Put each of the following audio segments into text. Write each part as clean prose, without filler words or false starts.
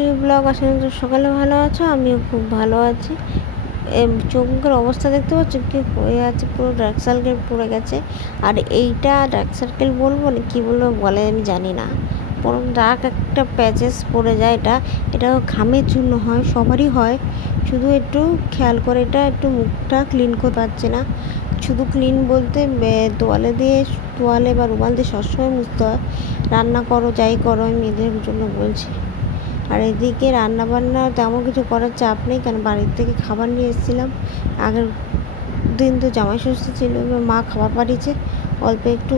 New blog আসলে তো সকালে ভালো আছো, আমিও খুব ভালো আছি। চোখ মুখের অবস্থা দেখতে পাচ্ছ কি হয়ে আছে, পুরো ডার্ক সার্কেল পড়ে গেছে। আর এইটা ডার্ক সার্কেল বলবো না কি বলবো বলে আমি জানি না, বরং ডার্ক একটা প্যাচেস পড়ে যায়। এটা ঘামের জন্য হয়, সবারই হয়। শুধু একটু খেয়াল করে, এটা একটু মুখটা ক্লিন করতে পারছে না। শুধু ক্লিন বলতে তোয়ালে বা রুমাল দিয়ে সবসময় মুছতে হয়। রান্না করো যাই করো, আমি মেয়েদের জন্য বলছি। আর এদিকে রান্নাবান্না তেমন কিছু করার চাপ নেই, কারণ বাড়ির থেকে খাবার নিয়ে এসেছিলাম। আগের দিন তো জামাই ষষ্ঠী ছিল, এবার মা খাবার পাঠিয়েছে, অল্প একটু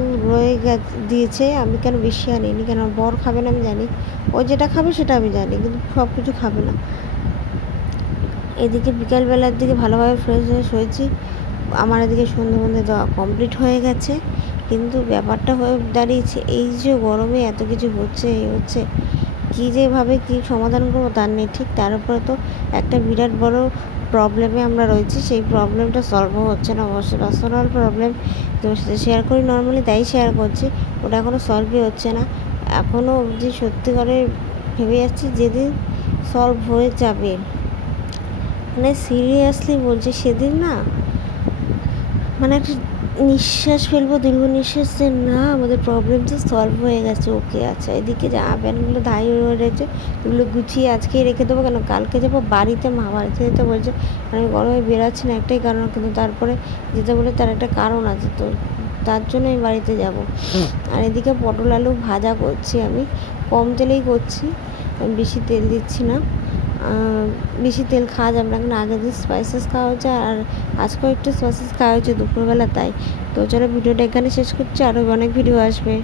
দিয়েছে। আমি কেন বেশি আনিনি, কেন বর খাবে না আমি জানি, ও যেটা খাবে সেটা আমি জানি, কিন্তু সব কিছু খাবে না। এদিকে বিকালবেলার দিকে ভালোভাবে ফ্রেশ হয়ে শুয়েছি। আমার এদিকে সন্ধ্যে দেওয়া কমপ্লিট হয়ে গেছে, কিন্তু ব্যাপারটা হয়ে দাঁড়িয়েছে এই যে গরমে এত কিছু হচ্ছে কী যেভাবে কী সমাধান করবো তার নেই ঠিক। তার উপরে তো একটা বিরাট বড় প্রবলেমে আমরা রয়েছি, সেই প্রবলেমটা সলভও হচ্ছে না। অবশ্যই পার্সোনাল প্রবলেম তোমার সাথে শেয়ার করি নর্মালি, তাই শেয়ার করছি। ওটা এখনও সলভই হচ্ছে না, এখনও অবধি সত্যি করে ভেবে যাচ্ছি যেদিন সলভ হয়ে যাবে, মানে সিরিয়াসলি বলছি, সেদিন না মানে একটা নিঃশ্বাস ফেলবো, দীর্ঘ নিঃশ্বাস, যে না আমাদের প্রবলেমটা সলভ হয়ে গেছে, ওকে। আচ্ছা, এদিকে জামা প্যান্টগুলো ধাই হয়ে রয়েছে, এগুলো গুছিয়ে আজকেই রেখে দেবো, কেন কালকে যাবো বাড়িতে। মা বাড়িতে যেতে বলছে, আমি গরমে বেরাচ্ছি না একটাই কারণ, কিন্তু তারপরে যেতে বলে তার একটা কারণ আছে, তো তার জন্য আমি বাড়িতে যাব। আর এদিকে পটল আলু ভাজা করছি, আমি কম তেলেই করছি, বেশি তেল দিচ্ছি না। বেশি তেল খাওয়া যাবে না, কারণ আগের দিন স্পাইসেস খাওয়া হয়েছে, আর আজকেও একটু স্পাইসেস খাওয়া হয়েছে দুপুরবেলা, তাই। তো চলো ভিডিওটা এখানে শেষ করছি, আরও অনেক ভিডিও আসবে।